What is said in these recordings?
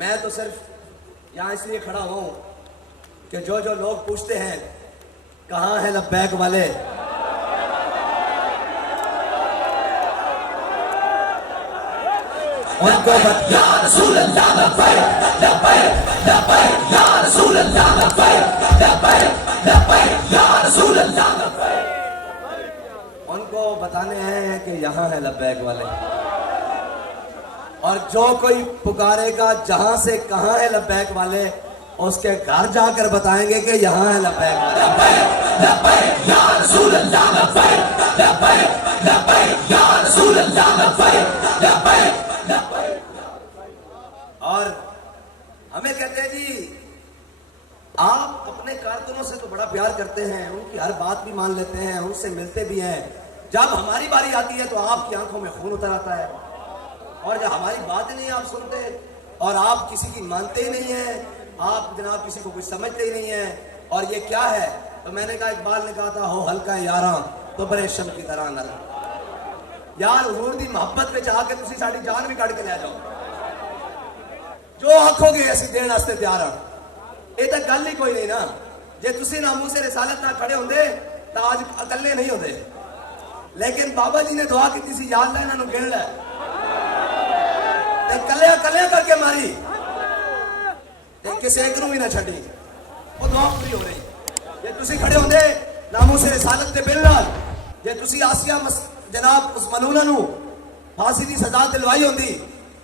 मैं तो सिर्फ यहाँ इसलिए खड़ा हूँ कि जो जो लोग पूछते हैं कहाँ है लब्बैक वाले, उनको या रसूल अल्लाह लब्बैक लब्बैक लब्बैक या रसूल अल्लाह लब्बैक लब्बैक लब्बैक या रसूल अल्लाह लब्बैक, उनको बताने हैं कि यहाँ है लब्बैक वाले। और जो कोई पुकारेगा जहां से कहां है लब्बैक वाले, उसके घर जाकर बताएंगे कि यहाँ है लब्बैक वाले। लब्बैक लब्बैक या रसूल अल्लाह लब्बैक लब्बैक लब्बैक या रसूल अल्लाह लब्बैक लब्बैक लब्बैक। और हमें कहते हैं जी आप अपने कारकुनों से तो बड़ा प्यार करते हैं, उनकी हर बात भी मान लेते हैं, उनसे मिलते भी हैं, जब हमारी बारी आती है तो आपकी आंखों में खून उतर आता है, और जब हमारी बात ही नहीं आप सुनते और आप किसी की मानते ही नहीं है, आप जनाब किसी को कुछ समझते ही नहीं है। और ये क्या है? तो मैंने कहा इकबाल ने कहा था, हो हल्का यारा तो बड़े शम की तरह नरम। यार हुजूर दी मोहब्बत में चाह के तुसी साडी जान भी कट के ले जाओ, जो आखोगे असी देने वास्ते तैयार हां। ये तो गल ही कोई नहीं ना, जे तुसी नामूसे रिसालत ना खड़े होंदे तो आज अकल्ले नहीं होंदे। लेकिन बाबा जी ने दुआ की सी, याद ला इन्हां नूं गिण लै, कलिया कलिया करके मारी किसी एक भी ना छड़ी, वो दुआ पूरी हो रही। जे तुसी खड़े होंदे नामूसे रिसालत दे बिल नाल, जे तुसी आसिया जनाब उस मलूना नूं फांसी दी सजा दिलवाई होंदी,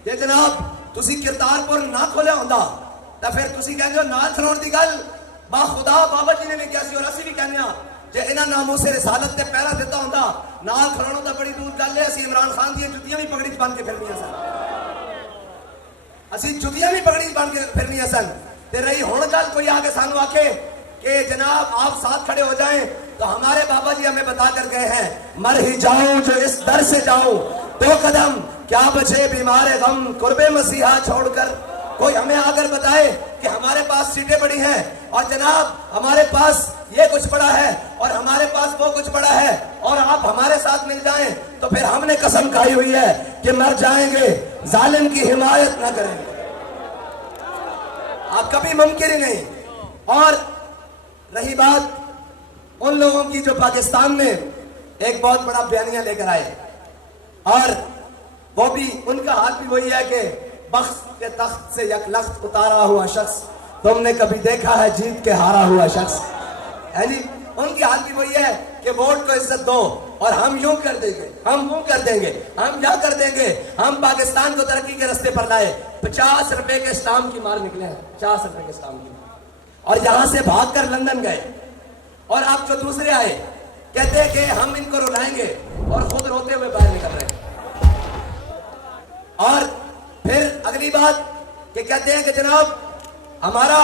जे जनाब तुसी किरतारपुर ना खोलिया होंदा, तो फिर तुसी कहंदे हो नाल खलोण दी गल बा खुदा बाबा जी ने भी कहा सी और असीं भी कहने आ, जे इन्हां नामूसे रिसालत ते पहरा दिता होंदा, नाल खलोणों दा बड़ी दूर गल है। असीं इमरान खान दी जुत्तियां भी पगड़ी च बन के फिरदियां सन, असी जुतियां भी पगड़ी बन के फिरनिया सन। ते रही हुण गल कोई आके सानू आके कि जनाब आप साथ खड़े हो जाएं, तो हमारे बाबा जी हमें बता कर गए हैं, मर ही जाऊं जो इस दर से जाऊं, दो कदम क्या बचे बीमार गम कुर्बे मसीहा छोड़कर। कोई हमें आकर बताए कि हमारे पास सीटें पड़ी हैं और जनाब हमारे पास ये कुछ पड़ा है और हमारे पास वो कुछ पड़ा है, और आप हमारे साथ मिल जाएं, तो फिर हमने कसम खाई हुई है कि मर जाएंगे, जालिम की हिमायत ना करेंगे। आप कभी मुमकिन ही नहीं। और रही बात उन लोगों की जो पाकिस्तान में एक बहुत बड़ा बयानिया लेकर आए, और वो भी उनका हाल भी वही है कि बख्त के तख्त से यकलख्त उतारा हुआ शख्स, तुमने कभी देखा है जीत के हारा हुआ शख्स, है जी। उनकी हाल भी वही है कि वोट को इज्जत दो और हम यूं कर देंगे, हम वो कर देंगे, हम क्या कर देंगे, हम पाकिस्तान को तरक्की के रास्ते पर लाए। 50 रुपए के स्टाम्प की मार निकले हैं, 50 रुपए के स्टाम्प की मार, और यहां से भागकर लंदन गए। और अब जो दूसरे आए कहते हैं कि हम इनको रुलाएंगे और खुद रोते हुए बाहर निकल रहे हैं। और फिर अगली बात कि कहते हैं कि जनाब हमारा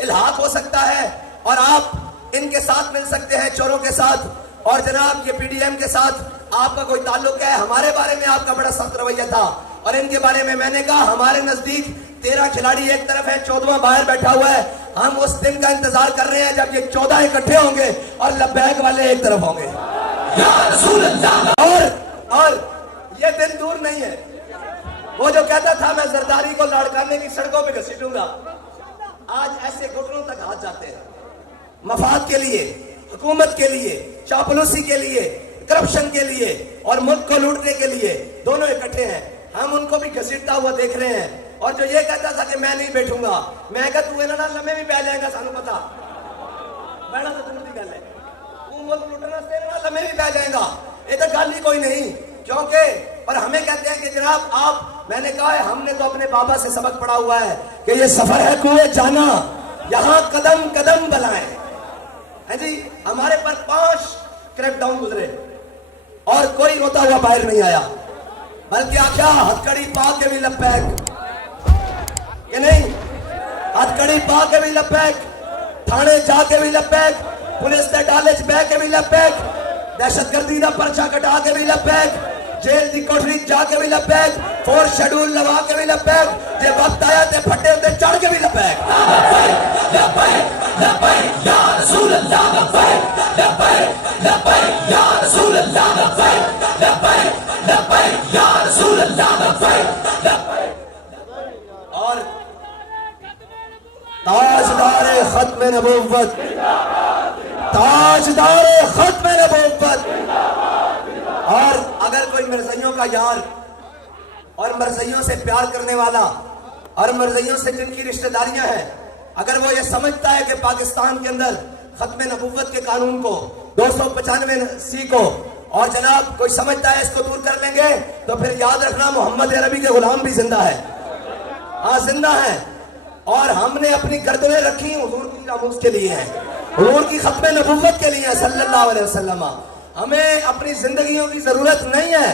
इल्हाक हो सकता है और आप इनके साथ मिल सकते हैं, चोरों के साथ, और जनाब ये पीडीएम के साथ आपका कोई ताल्लुक है। हमारे बारे में आपका बड़ा सख्त रवैया था, और इनके बारे में मैंने कहा हमारे नजदीक 13 खिलाड़ी एक तरफ है, 14वां बाहर बैठा हुआ है। हम उस दिन का इंतजार कर रहे हैं जब ये 14 इकट्ठे होंगे और लब्बैक वाले एक तरफ होंगे। या रसूल अल्लाह। और ये दिन दूर नहीं है, वो जो कहता था मैं जरदारी को लड़काने की सड़कों पे घसीटूंगा, आज ऐसे घुटनों तक हाथ जाते हैं मफाद के लिए, हुकूमत के लिए, चापलूसी के लिए, करप्शन के लिए और मुल्क को लूटने के लिए, दोनों इकट्ठे हैं। हम उनको भी घसीटता हुआ देख रहे हैं। और जो ये कहता था कि मैं नहीं बैठूंगा, मैं कहा तू इन्हां लम्हे भी पै जाएगा, सानू पता बैठा तो दूर की गल है, तू मुल्क लूटना तेरे लम्हे भी पै जाएगा, ये तो गल ही कोई नहीं। क्योंकि और हमें कहते हैं कि जनाब आप, मैंने कहा है हमने तो अपने बाबा से सबक पढ़ा हुआ है कि ये सफर है कुएं जाना, यहां कदम कदम बलाएं, है जी। हमारे पर 5 क्रैकडाउन गुजरे और कोई रोता हुआ बाहर नहीं आया, बल्कि क्या हथकड़ी पा के भी लब्बैक कि नहीं, हथकड़ी पा के भी लब्बैक, थाने जाके भी लब्बैक, पुलिस के डाले च बह के भी लब्बैक, दहशतगर्दी का पर्चा कटा के भी लब्बैक, जेल की कोठरी जाके भी लब्बैक, 4 शेड्यूल लगा के भी लब्बैक, जे वक्त आया ते फटे ते चढ़ के भी लब्बैक। या रसूल अल्लाह लब्बैक लब्बैक लब्बैक या रसूल अल्लाह लब्बैक लब्बैक लब्बैक या रसूल अल्लाह लब्बैक लब्बैक। और ताजदार खत्म नबुव्वत, ताजदार खत्म नबुव्वत। और अगर कोई मिर्ज़इयों का यार और मिर्ज़इयों से प्यार करने वाला और मिर्ज़इयों से जिनकी रिश्तेदारियां हैं, अगर वो ये समझता है कि पाकिस्तान के अंदर खत्म नबुव्वत के कानून को 295C को और जनाब कोई समझता है इसको दूर कर लेंगे, तो फिर याद रखना मोहम्मद अरबी के गुलाम भी जिंदा है। हाँ, जिंदा है। और हमने अपनी गर्दनें रखी हुजूर की नामूस के लिए है, हुजूर की खत्म नबुव्वत के लिए सल्लल्लाहु अलैहि वसल्लम। हमें अपनी जिंदगियों की जरूरत नहीं है।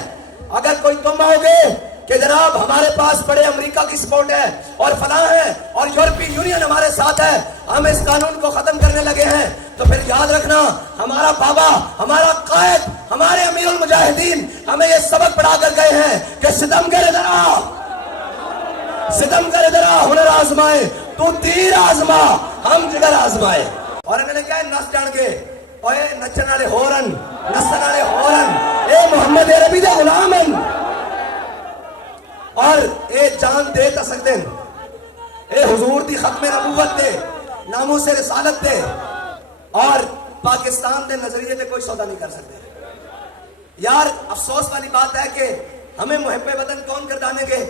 अगर कोई तुम आओगे कि जनाब हमारे पास बड़े अमेरिका की सपोर्ट है और फलां है और यूरोपीय यूनियन हमारे साथ है, हम इस कानून को खत्म करने लगे हैं, तो फिर याद रखना हमारा बाबा, हमारा कायद, हमारे अमीरुल मुजाहिदीन हमें ये सबक पढ़ा कर गए हैं कि सितम कर इधर आ, सितम कर इधर आ, हुनर आजमाए, तू तीर आजमा, हम जिगर आजमाए। और इन्होंने क्या नस जान के ओए नचन वाले होरन, नसन वाले होरन, ए मोहम्मद अरबी दे गुलामन और ए जान दे तसकदन ए हुजूर दी खत्म नबुव्वत दे, नामूस रिसालत दे और पाकिस्तान के नजरिए से कोई सौदा नहीं कर सकते। यार अफसोस वाली बात है कि हमें मुहब्बे वतन कौन गर्दानेंगे,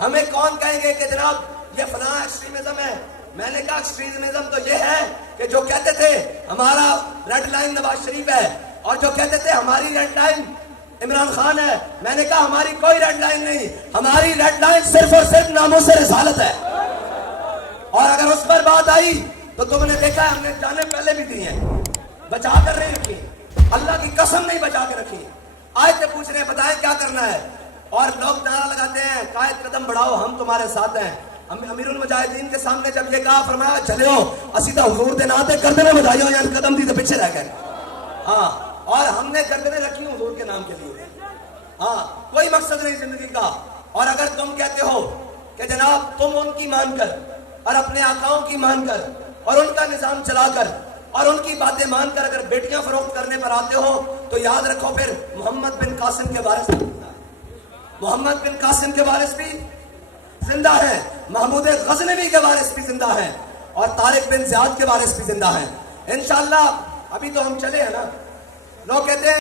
हमें कौन कहेंगे कि जनाब ये फलां एक्सट्रीमिज्म है। मैंने कहा एक्सट्रीमिज्म तो ये है कि जो कहते थे हमारा रेड लाइन नवाज शरीफ है और जो कहते थे हमारी रेड लाइन इमरान खान है, मैंने कहा हमारी कोई रेड लाइन नहीं, हमारी रेड लाइन सिर्फ और सिर्फ नामूस रिसालत है। और अगर उस पर बात आई तो तुमने देखा है हमने जाने पहले भी दी हैं, बचा कर नहीं रखी, अल्लाह की कसम नहीं बचा के रखी। आज से पूछ रहे बताएं क्या करना है और लोग नारा लगाते हैं कायद कदम बढ़ाओ हम तुम्हारे साथ हैं। अमीरुल मुजाहिदीन के सामने जब ये कहा फरमाया चलो असी तो हुजूर दे नाते गर्दनें बधाइयो यार कदम दी तो पीछे रह गए। हाँ, और हमने गर्दनें रखी हुजूर के नाम के लिए। हाँ, कोई मकसद नहीं जिंदगी का। और अगर तुम कहते हो कि जनाब तुम उनकी मानकर और अपने आकाओं की मानकर और उनका निजाम चलाकर और उनकी बातें मानकर अगर बेटियां फरोख्त करने पर आते हो, तो याद रखो फिर मोहम्मद बिन कासिम के वारिस, मोहम्मद बिन कासिम के वारिस भी जिंदा है, महमूद गजनवी के वारिस भी जिंदा है और तारिक बिन ज़ियाद के वारिस भी जिंदा है। इंशाअल्लाह अभी तो हम चले हैं ना, लोग कहते हैं